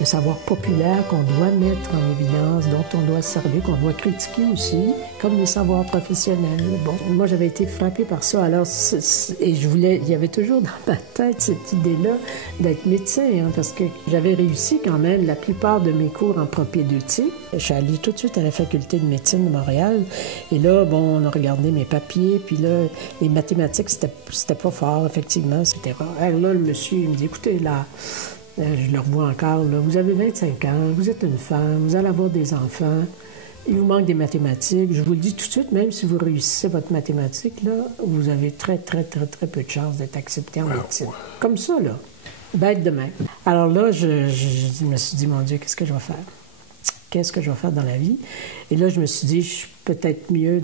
le savoir populaire qu'on doit mettre en évidence, dont on doit se servir, qu'on doit critiquer aussi, comme les savoirs professionnels. Bon, moi, j'avais été frappée par ça. Alors, et il y avait toujours dans ma tête cette idée-là d'être médecin, hein, parce que j'avais réussi quand même la plupart de mes cours en propédeutique. Je suis allée tout de suite à la faculté de médecine de Montréal, et là, bon, on a regardé mes papiers, puis là, les mathématiques, c'était pas fort, effectivement, c'était rare. Alors là, le monsieur, il me dit, écoutez, là, je le revois encore, là, vous avez 25 ans, vous êtes une femme, vous allez avoir des enfants, il vous manque des mathématiques. Je vous le dis tout de suite, même si vous réussissez votre mathématique, là, vous avez très, très, très, très peu de chances d'être accepté en médecine. Comme ça, là, bête de même. Alors là, je me suis dit, mon Dieu, qu'est-ce que je vais faire? Qu'est-ce que je vais faire dans la vie? Et là, je me suis dit, je suis peut-être mieux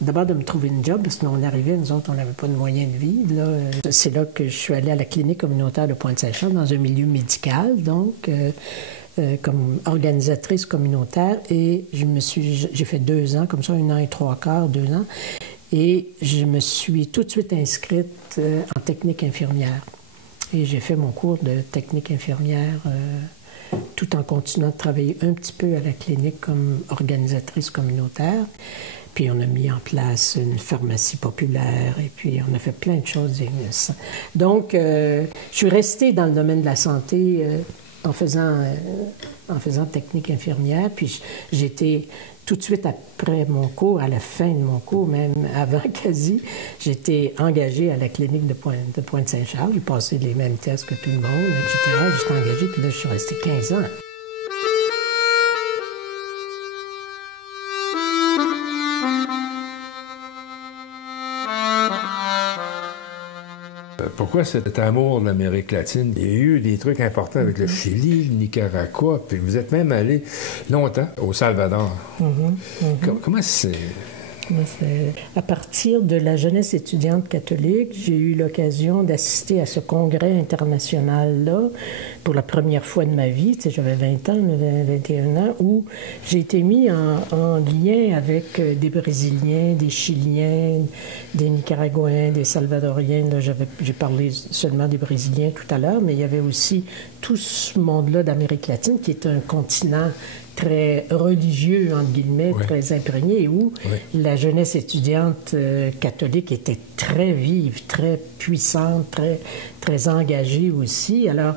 d'abord de me trouver une job, parce que nous, on arrivait, nous autres, on n'avait pas de moyens de vivre. Là. C'est là que je suis allée à la clinique communautaire de Pointe-Saint-Charles, dans un milieu médical, donc, comme organisatrice communautaire. Et j'ai fait 2 ans, comme ça, 1 an et 3/4, 2 ans. Et je me suis tout de suite inscrite en technique infirmière. Et j'ai fait mon cours de technique infirmière tout en continuant de travailler un petit peu à la clinique comme organisatrice communautaire. Puis on a mis en place une pharmacie populaire et puis on a fait plein de choses. Donc, je suis restée dans le domaine de la santé en faisant technique infirmière. Puis j'étais tout de suite après mon cours, à la fin de mon cours, même avant quasi, j'étais engagée à la clinique de Pointe-Saint-Charles. J'ai passé les mêmes tests que tout le monde, etc. J'étais engagée, puis là, je suis restée 15 ans. Pourquoi cet amour de l'Amérique latine? Il y a eu des trucs importants avec le Chili, le Nicaragua, puis vous êtes même allé longtemps au Salvador. Comment c'est... À partir de la jeunesse étudiante catholique, j'ai eu l'occasion d'assister à ce congrès international-là pour la première fois de ma vie. Tu sais, j'avais 20 ans, 21 ans, où j'ai été mis en lien avec des Brésiliens, des Chiliens, des Nicaraguayens, des Salvadoriens. Là, j'ai parlé seulement des Brésiliens tout à l'heure, mais il y avait aussi tout ce monde-là d'Amérique latine qui est un continent très religieux, entre guillemets, très imprégné, où la jeunesse étudiante catholique était très vive, très puissante, très, très engagée aussi. Alors,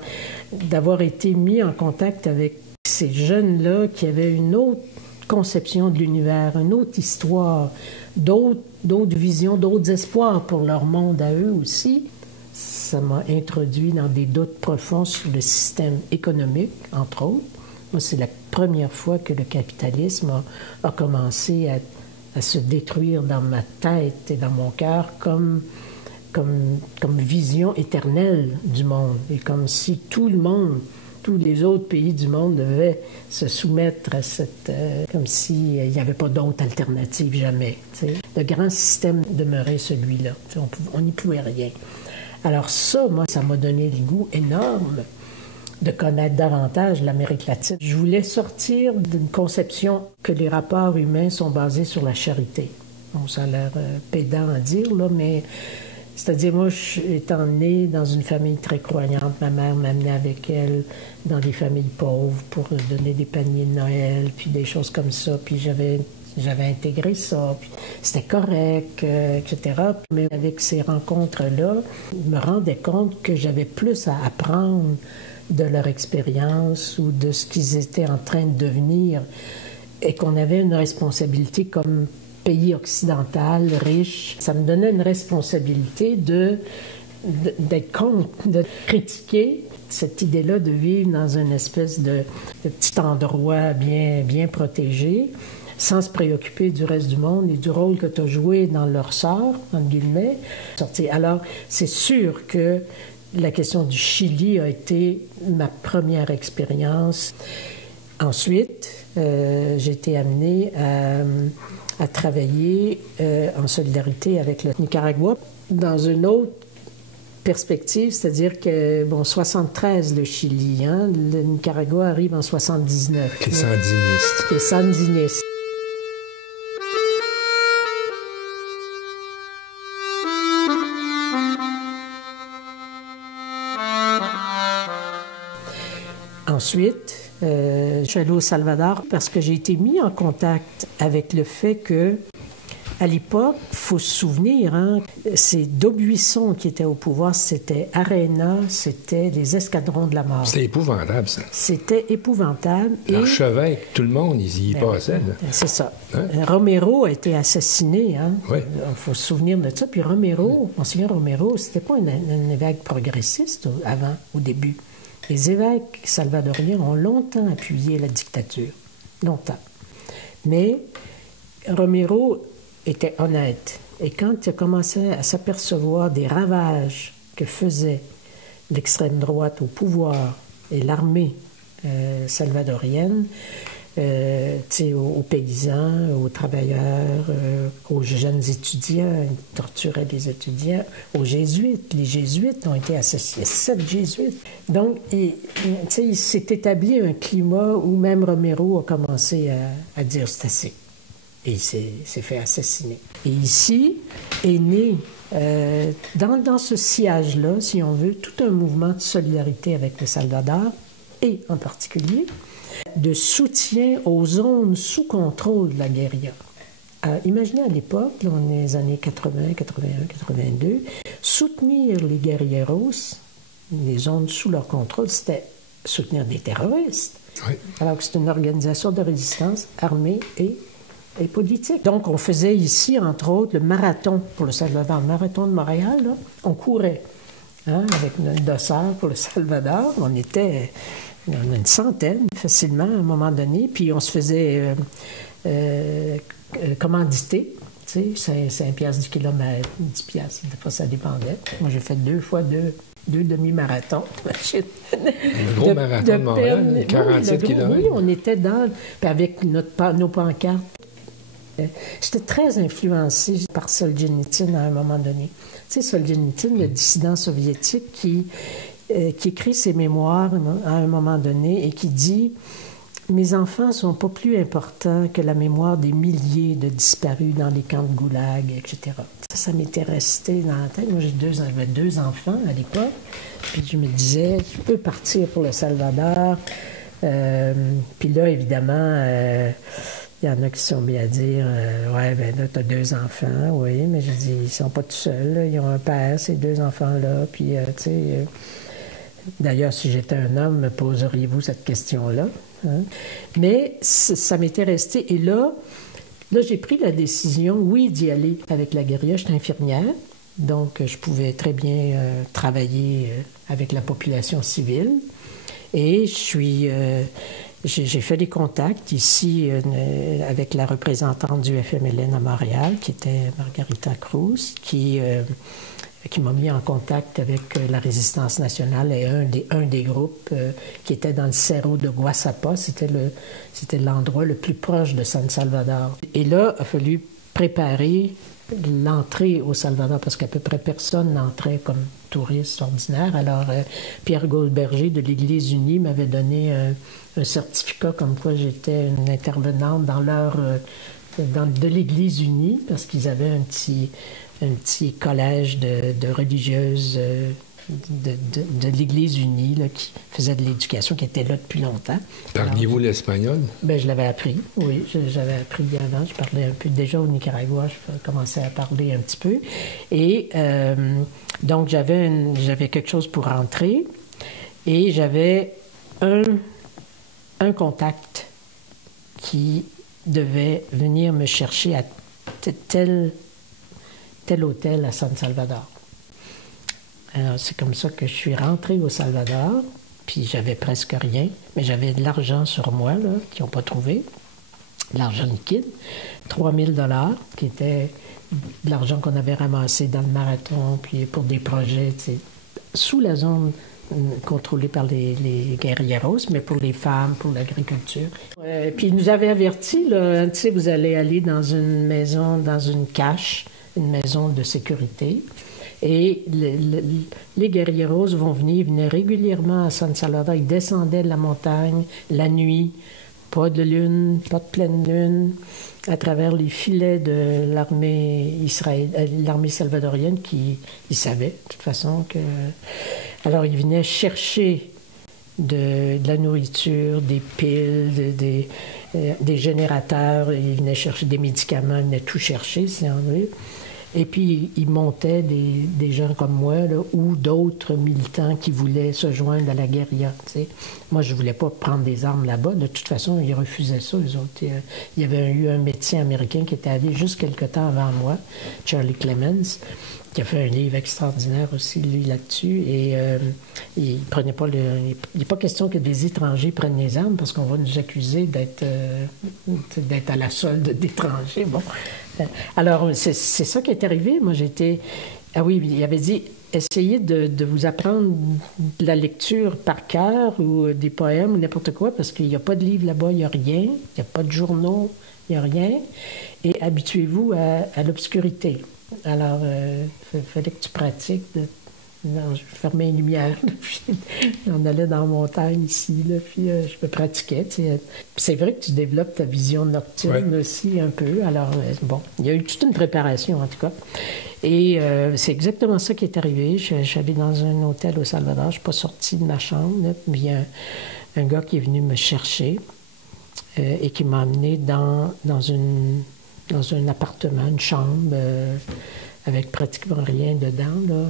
d'avoir été mis en contact avec ces jeunes-là qui avaient une autre conception de l'univers, une autre histoire, d'autres visions, d'autres espoirs pour leur monde à eux aussi, ça m'a introduit dans des doutes profonds sur le système économique, entre autres. Moi, c'est la première fois que le capitalisme a commencé à se détruire dans ma tête et dans mon cœur comme vision éternelle du monde. Et comme si tout le monde, tous les autres pays du monde devaient se soumettre à cette... comme s'il n'y avait pas d'autre alternative jamais. T'sais. Le grand système demeurait celui-là. On n'y pouvait rien. Alors ça, moi, ça m'a donné le goût énorme de connaître davantage l'Amérique latine. Je voulais sortir d'une conception que les rapports humains sont basés sur la charité. Bon, ça a l'air pédant à dire, là, mais c'est-à-dire, moi, étant née dans une famille très croyante, ma mère m'amenait avec elle dans des familles pauvres pour donner des paniers de Noël, puis des choses comme ça, puis j'avais intégré ça, puis c'était correct, etc. Mais avec ces rencontres-là, je me rendais compte que j'avais plus à apprendre de leur expérience ou de ce qu'ils étaient en train de devenir et qu'on avait une responsabilité comme pays occidental, riche. Ça me donnait une responsabilité d'être contre, de critiquer cette idée-là de vivre dans une espèce de petit endroit bien protégé, sans se préoccuper du reste du monde et du rôle que tu as joué dans leur sort, entre guillemets. Alors, c'est sûr que la question du Chili a été ma première expérience. Ensuite, j'ai été amenée à travailler en solidarité avec le Nicaragua dans une autre perspective, c'est-à-dire que, bon, 73 le Chili, hein, le Nicaragua arrive en 79. Les sandinistes. Les sandinistes. Ensuite, je suis allée au Salvador parce que j'ai été mis en contact avec le fait que, à l'époque, il faut se souvenir, hein, c'est d'Aubuisson qui était au pouvoir, c'était Arena, c'était les escadrons de la mort. C'était épouvantable, ça. C'était épouvantable. L'archevêque, tout le monde, ils y passaient. C'est ça. Hein? Romero a été assassiné. Hein? Oui. Il faut se souvenir de ça. Puis Romero, Monseigneur Romero, c'était pas un évêque progressiste avant, au début. Les évêques salvadoriens ont longtemps appuyé la dictature. Longtemps. Mais Romero était honnête. Et quand il a commencé à s'apercevoir des ravages que faisait l'extrême droite au pouvoir et l'armée salvadorienne, aux paysans, aux travailleurs, aux jeunes étudiants, ils torturaient les étudiants, aux jésuites. Les jésuites ont été associés, 7 jésuites. Donc, il s'est établi un climat où même Romero a commencé à dire c'est assez. Et il s'est fait assassiner. Et ici est né, dans ce sillage-là, si on veut, tout un mouvement de solidarité avec le Salvador, et en particulier de soutien aux zones sous contrôle de la guérilla. Imaginez à l'époque, dans les années 80, 81, 82, soutenir les guerrilleros, les zones sous leur contrôle, c'était soutenir des terroristes. Oui. Alors que c'est une organisation de résistance armée et politique. Donc, on faisait ici, entre autres, le marathon pour le Salvador, le marathon de Montréal. Là, on courait avec notre dossard pour le Salvador. On était une centaine, facilement, à un moment donné. Puis, on se faisait commanditer. Tu sais, 5 piastres du kilomètre, 10 piastres, des fois, ça dépendait. Moi, j'ai fait 2 fois 2 demi-marathons. Le gros marathon de Montréal, 47 kilomètres. Oui, on était avec nos pancartes. J'étais très influencée par Solzhenitsyn à un moment donné. Tu sais, Solzhenitsyn, le dissident soviétique qui écrit ses mémoires à un moment donné et qui dit « Mes enfants ne sont pas plus importants que la mémoire des milliers de disparus dans les camps de goulag, etc. » Ça m'était resté dans la tête. Moi, j'avais 2 enfants à l'époque. Puis je me disais, je peux partir pour le Salvador. Puis là, évidemment, il y en a qui sont mis à dire ouais, ben là, tu as 2 enfants, oui, mais je dis, ils sont pas tout seuls. Là. Ils ont un père, ces 2 enfants-là. Puis, tu sais, d'ailleurs, si j'étais un homme, me poseriez-vous cette question-là? Hein? Mais ça m'était resté. Et là, j'ai pris la décision, oui, d'y aller avec la guérilla. J'étais infirmière, donc je pouvais très bien travailler avec la population civile. Et j'ai fait des contacts ici avec la représentante du FMLN à Montréal, qui était Margarita Cruz, qui m'a mis en contact avec la Résistance nationale et un des groupes qui était dans le Cerro de Guasapa. C'était l'endroit le plus proche de San Salvador. Et là, il a fallu préparer l'entrée au Salvador, parce qu'à peu près personne n'entrait comme touriste ordinaire. Alors, Pierre Goldberger de l'Église unie m'avait donné un certificat comme quoi j'étais une intervenante de l'Église unie, parce qu'ils avaient un petit collège de religieuses de l'Église unie là, qui faisait de l'éducation, qui était là depuis longtemps. Parliez-vous l'espagnol? Ben, je l'avais appris, oui. J'avais appris avant. Je parlais un peu. Déjà au Nicaragua, je commençais à parler un petit peu. Et donc, j'avais quelque chose pour rentrer. Et j'avais un contact qui devait venir me chercher à tel hôtel à San Salvador. Alors, c'est comme ça que je suis rentrée au Salvador, puis j'avais presque rien, mais j'avais de l'argent sur moi, là, qu'ils n'ont pas trouvé, de l'argent liquide, 3 000 $, qui était de l'argent qu'on avait ramassé dans le marathon, puis pour des projets, tu sais, sous la zone contrôlée par les guerrilleros, mais pour les femmes, pour l'agriculture. Puis ils nous avaient avertis, là, tu sais, vous allez aller dans une maison, dans une cache, une maison de sécurité. Et les guerrilleros venaient régulièrement à San Salvador. Ils descendaient de la montagne la nuit, pas de lune, pas de pleine lune, à travers les filets de l'armée salvadorienne qui ils savaient, de toute façon, que... Alors, ils venaient chercher de la nourriture, des piles, des générateurs. Ils venaient chercher des médicaments, ils venaient tout chercher, si on veut. Et puis, ils montaient des gens comme moi, là, ou d'autres militants qui voulaient se joindre à la guérilla. T'sais. Moi, je ne voulais pas prendre des armes là-bas. De toute façon, ils refusaient ça, eux autres. Il y avait eu un médecin américain qui était allé juste quelque temps avant moi, Charlie Clemens, qui a fait un livre extraordinaire aussi, lui, là-dessus. Et il prenait pas il n'est pas question que des étrangers prennent les armes parce qu'on va nous accuser d'être à la solde d'étrangers. Bon. Alors, c'est ça qui est arrivé. Moi, j'étais... Ah oui, il avait dit, essayez de vous apprendre de la lecture par cœur ou des poèmes ou n'importe quoi parce qu'il n'y a pas de livre là-bas, il n'y a rien. Il n'y a pas de journaux, il n'y a rien. Et habituez-vous à l'obscurité. Alors, il fallait que tu pratiques. Je fermais les lumières, puis on allait dans la montagne ici, là, puis je me pratiquais. C'est vrai que tu développes ta vision nocturne aussi un peu. Alors, bon, il y a eu toute une préparation en tout cas. Et c'est exactement ça qui est arrivé. J'allais dans un hôtel au Salvador, je ne suis pas sortie de ma chambre, là, puis il y a un gars qui est venu me chercher et qui m'a amené dans un appartement, une chambre, avec pratiquement rien dedans, là,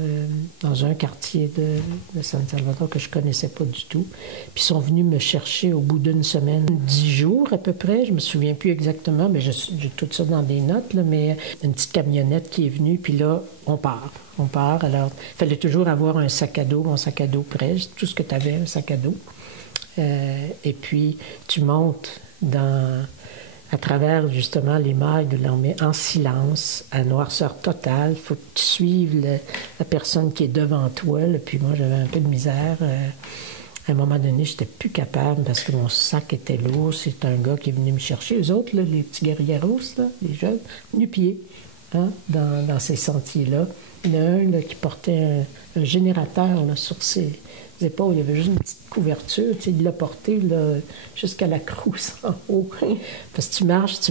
dans un quartier de San Salvador que je ne connaissais pas du tout. Puis ils sont venus me chercher au bout d'une semaine, 10 jours à peu près, je ne me souviens plus exactement, mais j'ai tout ça dans des notes, là, mais une petite camionnette qui est venue, puis là, on part. Alors, il fallait toujours avoir un sac à dos, mon sac à dos prêt, tout ce que tu avais, un sac à dos. Et puis, tu montes à travers, justement, les mailles de l'armée, en silence, à noirceur totale. Il faut que tu suives la personne qui est devant toi. Là. Puis moi, j'avais un peu de misère. À un moment donné, je n'étais plus capable parce que mon sac était lourd. C'est un gars qui est venu me chercher. Eux autres, là, les petits guerrieros, là, les jeunes, nu-pieds, hein, dans ces sentiers-là. Il y en a un là, qui portait un générateur là, sur ses épaules. Il y avait juste une petite couverture. Tu sais, il l'a porté là, jusqu'à la crousse en haut. Parce que tu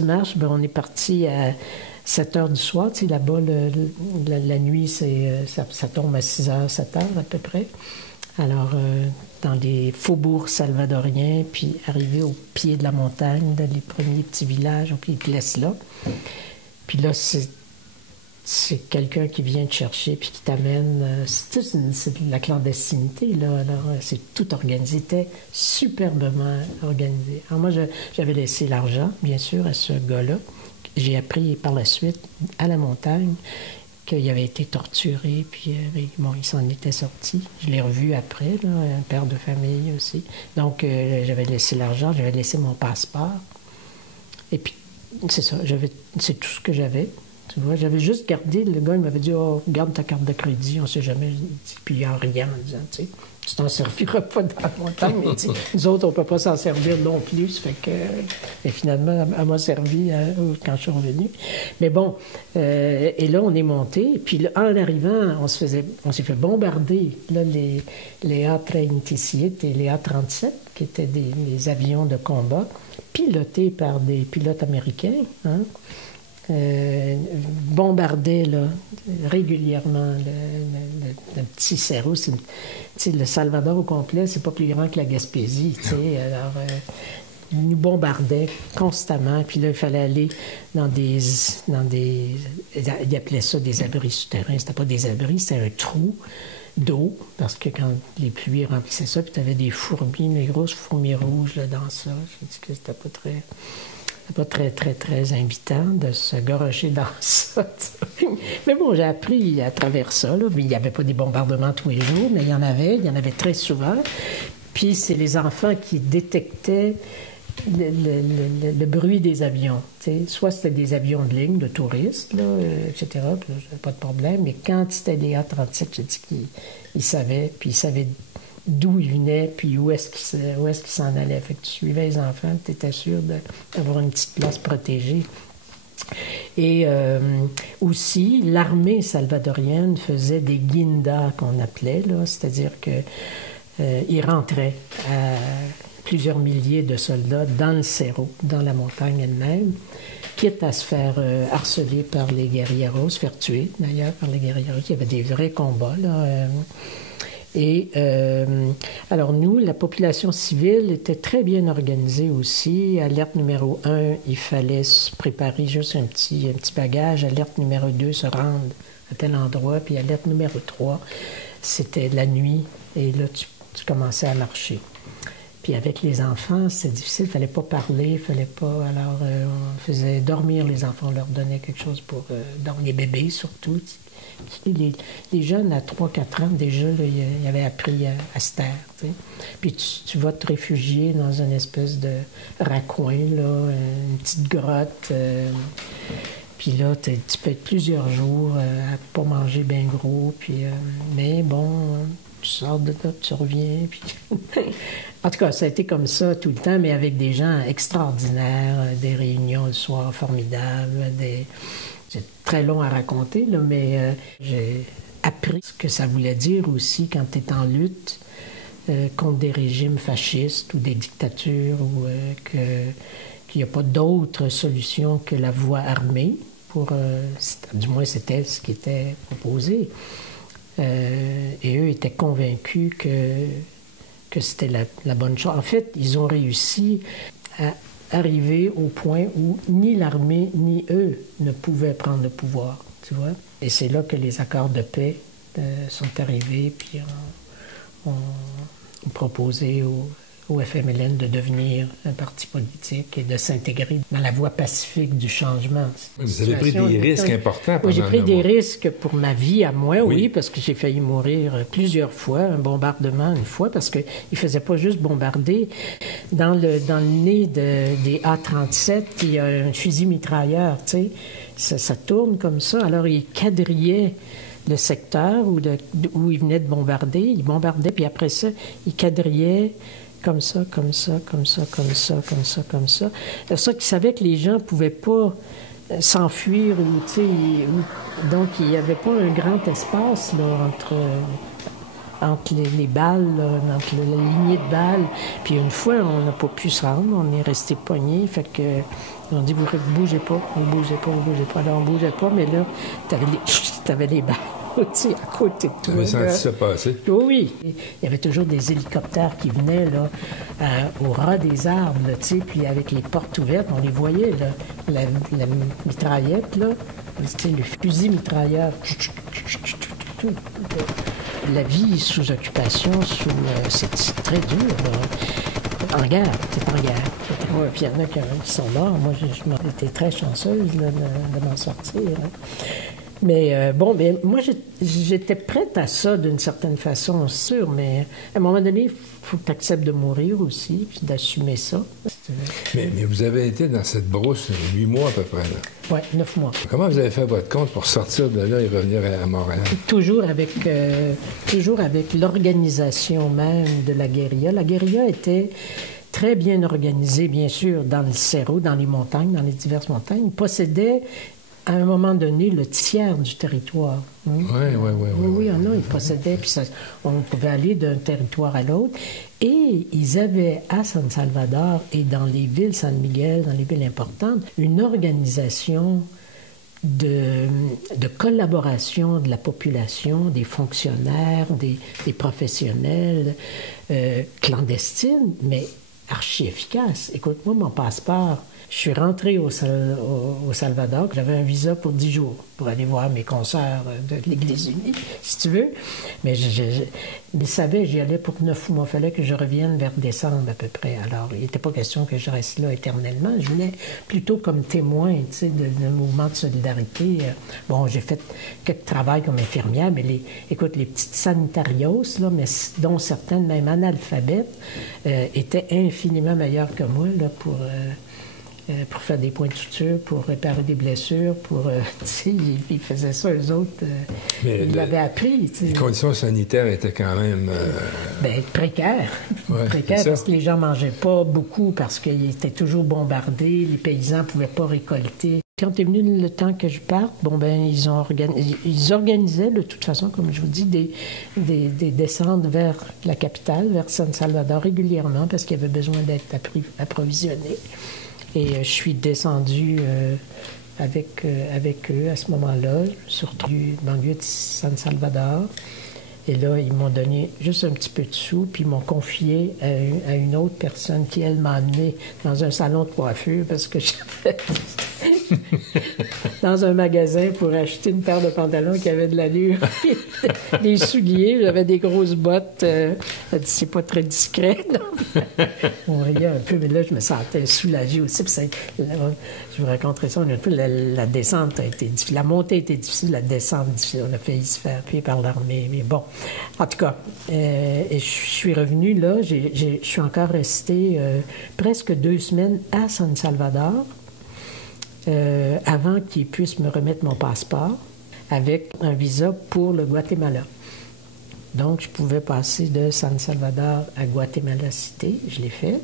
marches. Ben, on est parti à 7 heures du soir. Tu sais, là-bas, la nuit, ça tombe à 6 heures, 7 heures à peu près. Alors, dans les faubourgs salvadoriens, puis arriver au pied de la montagne, dans les premiers petits villages, puis ils te laissent là. Puis là, c'est quelqu'un qui vient te chercher puis qui t'amène. C'est de la clandestinité, là. Alors, c'est tout organisé. C'était superbement organisé. Alors, moi, j'avais laissé l'argent, bien sûr, à ce gars-là. J'ai appris par la suite, à la montagne, qu'il avait été torturé, puis bon, il s'en était sorti. Je l'ai revu après, là, un père de famille aussi. Donc, j'avais laissé l'argent, j'avais laissé mon passeport. Et puis, c'est ça, c'est tout ce que j'avais. Tu vois, j'avais juste gardé, le gars, il m'avait dit, oh, garde ta carte de crédit, on ne sait jamais. Puis en riant, en disant, tu sais, tu t'en serviras pas dans la montagne, mais nous autres, on ne peut pas s'en servir non plus. Ça fait que, et finalement, elle m'a servi quand je suis revenu. Mais bon, et là, on est monté, puis là, en arrivant, on s'est fait bombarder, là, les A-37 et les A-37, qui étaient des avions de combat, pilotés par des pilotes américains, hein. Bombardaient là, régulièrement le petit Cerro. Le Salvador au complet, c'est pas plus grand que la Gaspésie. Alors, ils nous bombardaient constamment. Puis là, il fallait aller dans des ils appelaient ça des abris souterrains. C'était pas des abris, c'était un trou d'eau, parce que quand les pluies remplissaient ça, puis tu avais des fourmis, des grosses fourmis rouges là, dans ça. Je dis que c'était pas très invitant de se garocher dans ça. Mais bon, j'ai appris à travers ça. Là. Il n'y avait pas des bombardements tous les jours, mais il y en avait très souvent. Puis c'est les enfants qui détectaient le bruit des avions. T'sais. Soit c'était des avions de ligne, de touristes, là, etc., puis là, pas de problème. Mais quand c'était des A-37, j'ai dit qu'ils savaient, puis ils savaient d'où ils venaient, puis où est-ce qu'ils s'en allaient. Fait que tu suivais les enfants, tu étais sûr d'avoir une petite place protégée. Et aussi, l'armée salvadorienne faisait des guindas, qu'on appelait, là, c'est-à-dire qu'ils rentraient à plusieurs milliers de soldats dans le Cerro, dans la montagne elle-même, quitte à se faire harceler par les guerrieros, se faire tuer, d'ailleurs, par les guerrieros. Il y avait des vrais combats, là. Et alors nous, la population civile était très bien organisée aussi. Alerte numéro 1, il fallait se préparer juste un petit bagage. Alerte numéro 2, se rendre à tel endroit. Puis alerte numéro 3, c'était la nuit. Et là, tu commençais à marcher. Puis avec les enfants, c'était difficile. Il ne fallait pas parler, il fallait pas... Alors, on faisait dormir les enfants. On leur donnait quelque chose pour dormir. Les bébés, surtout. Les jeunes, à 3-4 ans, déjà, là, ils avaient appris à se taire. Tu sais. Puis tu vas te réfugier dans une espèce de raccoin, là, une petite grotte. Puis là, tu peux être plusieurs jours à pas manger bien gros. Puis, mais bon, tu sors de là, tu reviens. Puis... En tout cas, ça a été comme ça tout le temps, mais avec des gens extraordinaires, des réunions le soir formidables, C'est très long à raconter, là, mais j'ai appris ce que ça voulait dire aussi quand tu es en lutte contre des régimes fascistes ou des dictatures, ou qu'il n'y a pas d'autre solution que la voie armée. Du moins, c'était ce qui était proposé. Et eux étaient convaincus que c'était la bonne chose. En fait, ils ont réussi à arriver au point où ni l'armée ni eux ne pouvaient prendre le pouvoir, tu vois. Et c'est là que les accords de paix sont arrivés, puis ont proposé au FMLN de devenir un parti politique et de s'intégrer dans la voie pacifique du changement. Vous avez pris des risques importants. Oui, j'ai pris des risques pour ma vie à moi, oui, parce que j'ai failli mourir plusieurs fois, un bombardement une fois, parce qu'il ne faisait pas juste bombarder. Dans le nez des A-37, il y a un fusil mitrailleur, tu sais, ça tourne comme ça. Alors, il quadrillait le secteur où il venait de bombarder. Il bombardait, puis après ça, il quadrillait comme ça, comme ça, comme ça, comme ça, comme ça, comme ça. C'est ça qu'il savait que les gens ne pouvaient pas s'enfuir, donc il n'y avait pas un grand espace là, entre les balles, là, entre la lignée de balles. Puis une fois, on n'a pas pu se rendre, on est resté pognés, fait que on dit, vous ne bougez pas, on ne bougeait pas, on ne bougeait pas. Alors on ne bougeait pas, mais là, t'avais les balles. À côté de toi. Vous avez senti ça passer? Oui. Il y avait toujours des hélicoptères qui venaient là, au ras des arbres, puis avec les portes ouvertes, on les voyait, là, la mitraillette, là, le fusil mitrailleur. La vie sous occupation, c'est très dur. Là. En guerre, c'est en guerre. Ouais, puis il y en a qui sont morts. Moi, j'étais très chanceuse là, de m'en sortir. Hein. Mais moi, j'étais prête à ça d'une certaine façon, sûr, mais à un moment donné, il faut que tu acceptes de mourir aussi, puis d'assumer ça. Mais vous avez été dans cette brousse 8 mois à peu près, là? Oui, 9 mois. Comment vous avez fait votre compte pour sortir de là et revenir à Montréal? Toujours avec l'organisation même de la guérilla. La guérilla était très bien organisée, bien sûr, dans le Cerro, dans les montagnes, dans les diverses montagnes. Ils possédaient à un moment donné, le tiers du territoire. Oui. Oui, ils possédaient, puis on pouvait aller d'un territoire à l'autre. Et ils avaient à San Salvador et dans les villes San Miguel, dans les villes importantes, une organisation de collaboration de la population, des fonctionnaires, des professionnels clandestines, mais archi efficaces. Écoute, moi, mon passeport, je suis rentré au Salvador, j'avais un visa pour 10 jours pour aller voir mes concerts de l'Église unie, si tu veux. Mais je savais, j'y allais pour 9 mois. Il fallait que je revienne vers décembre à peu près. Alors, il n'était pas question que je reste là éternellement. Je venais plutôt comme témoin, tu sais, d'un mouvement de solidarité. Bon, j'ai fait quelques travail comme infirmière, mais les petites sanitarios, là, mais dont certaines, même analphabètes, étaient infiniment meilleures que moi, là, pour faire des points de suture, pour réparer des blessures, tu sais, ils faisaient ça, eux autres, ils l'avaient appris, tu sais. Les conditions sanitaires étaient quand même... précaires. Ouais, précaires parce que les gens mangeaient pas beaucoup, parce qu'ils étaient toujours bombardés, les paysans pouvaient pas récolter. Quand est venu le temps que je parte, ils organisaient, de toute façon, comme je vous dis, des descentes vers la capitale, vers San Salvador régulièrement, parce qu'il y avait besoin d'être approvisionné. Et je suis descendu avec eux à ce moment-là, surtout du banlieue de San Salvador. Et là, ils m'ont donné juste un petit peu de sous, puis ils m'ont confié à une autre personne qui, elle, m'a amené dans un salon de coiffure parce que j'avais dans un magasin pour acheter une paire de pantalons qui avait de l'allure, des souliers, j'avais des grosses bottes. Elle dit, c'est pas très discret. On riait un peu, mais là, je me sentais soulagée aussi. Puis je vous raconterai ça, la descente a été difficile. La montée a été difficile, la descente difficile. On a failli se faire tuer par l'armée, mais bon. En tout cas, je suis revenue là, je suis encore restée presque 2 semaines à San Salvador avant qu'ils puissent me remettre mon passeport avec un visa pour le Guatemala. Donc, je pouvais passer de San Salvador à Guatemala Cité. Je l'ai fait.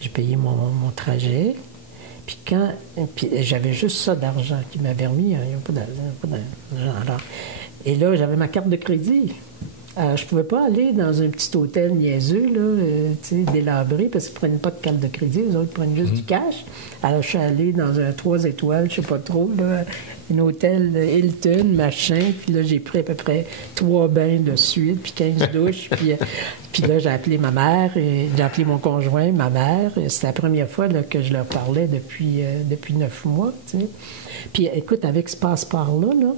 J'ai payé mon trajet. Puis j'avais juste ça d'argent qui m'avait remis. Il n'y a pas d'argent. Alors, et là, j'avais ma carte de crédit. Alors, je ne pouvais pas aller dans un petit hôtel niaiseux, là, délabré, parce qu'ils ne prennent pas de carte de crédit, les autres prennent juste du cash. Alors, je suis allée dans un 3 étoiles, je ne sais pas trop, là, un hôtel Hilton, machin, puis là, j'ai pris à peu près 3 bains de suite, puis 15 douches, puis là, j'ai appelé ma mère, j'ai appelé mon conjoint, ma mère. C'était la première fois là, que je leur parlais depuis 9 mois, tu sais. Puis, écoute, avec ce passeport-là, là,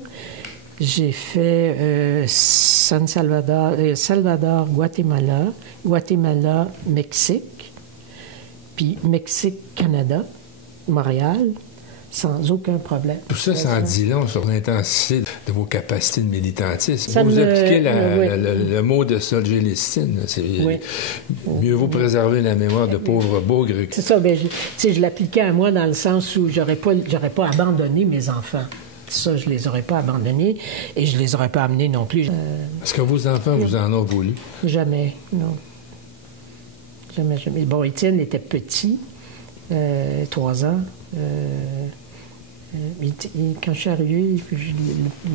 j'ai fait San Salvador, Guatemala, Guatemala, Mexique, puis Mexique, Canada, Montréal, sans aucun problème. Tout ça, ça en dit long sur l'intensité de vos capacités de militantisme. Vous appliquez le mot de Solzhenitsyn. Oui. Mieux vaut préserver la mémoire de pauvres bougres. C'est ça, bien, je l'appliquais à moi dans le sens où j'aurais pas abandonné mes enfants. Ça, je les aurais pas abandonnés et je les aurais pas amenés non plus. Est-ce que vos enfants vous en ont voulu? Jamais, non. Jamais. Bon, Étienne était petit, 3 ans. Quand je suis arrivée,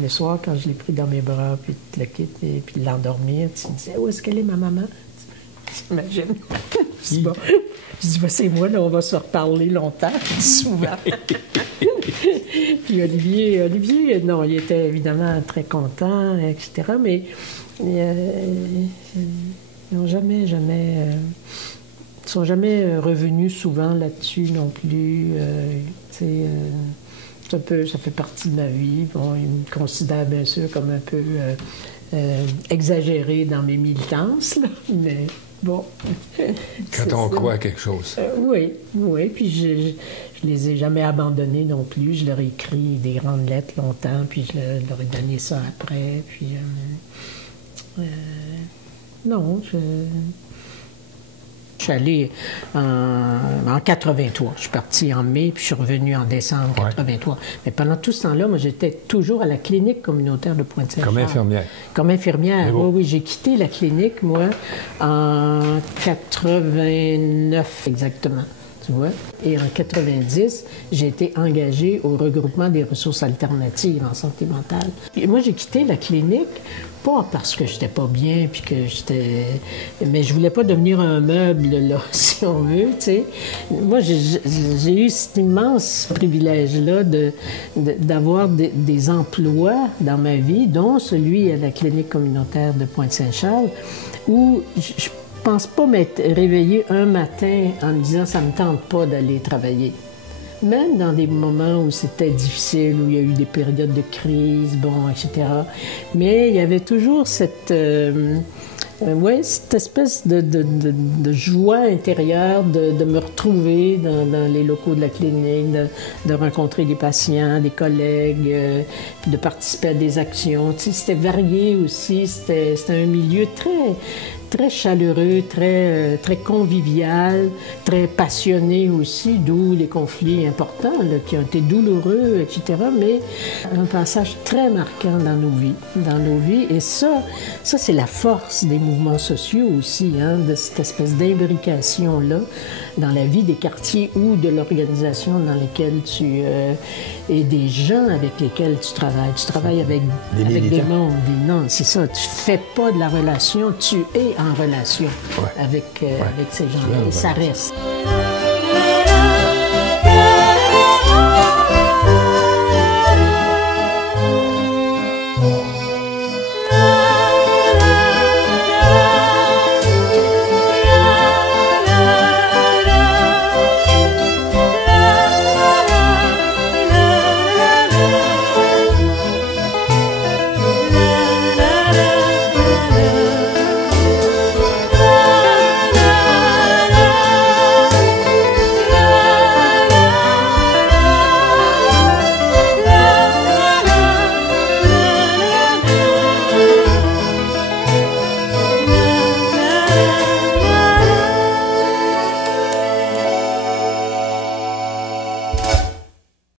le soir, quand je l'ai pris dans mes bras, puis le quitte, et puis l'endormir, tu me disais, où est-ce qu'elle est, ma maman? J'imagine. Je dis, bon, c'est moi, là, on va se reparler longtemps, souvent. Puis Olivier, non, il était évidemment très content, etc., mais ils n'ont jamais sont jamais revenus souvent là-dessus non plus. Ça fait partie de ma vie. Bon, ils me considèrent bien sûr comme un peu exagéré dans mes militances, là, mais bon. Quand on croit à quelque chose. Oui. Puis je les ai jamais abandonnés non plus. Je leur ai écrit des grandes lettres longtemps, puis je leur ai donné ça après. Puis non, je suis allée en 83. Je suis partie en mai, puis je suis revenue en décembre 83. Mais pendant tout ce temps-là, moi, j'étais toujours à la clinique communautaire de Pointe-Saint-Charles. Comme infirmière. Comme infirmière, oui. J'ai quitté la clinique, moi, en 89 exactement. Tu vois? Et en 90, j'ai été engagée au regroupement des ressources alternatives en santé mentale. Et moi, j'ai quitté la clinique, pas parce que j'étais pas bien, puis que j'étais... Mais je voulais pas devenir un meuble, là, si on veut, tu sais. Moi, j'ai eu cet immense privilège-là d'avoir des emplois dans ma vie, dont celui à la clinique communautaire de Pointe-Saint-Charles, où je pense pas m'être réveillée un matin en me disant « ça me tente pas d'aller travailler ». Même dans des moments où c'était difficile, où il y a eu des périodes de crise, bon, etc. Mais il y avait toujours cette espèce de joie intérieure de me retrouver dans les locaux de la clinique, de rencontrer des patients, des collègues, de participer à des actions. Tu sais, c'était varié aussi, c'était un milieu très chaleureux, très convivial, très passionné aussi, d'où les conflits importants là, qui ont été douloureux, etc. Mais un passage très marquant dans nos vies. Et ça c'est la force des mouvements sociaux aussi, hein, de cette espèce d'imbrication-là dans la vie des quartiers ou de l'organisation dans laquelle et des gens avec lesquels tu travailles. Tu travailles avec des mondes. Non, c'est ça. Tu fais pas de la relation, tu es en relation avec ces gens-là. Et ça reste.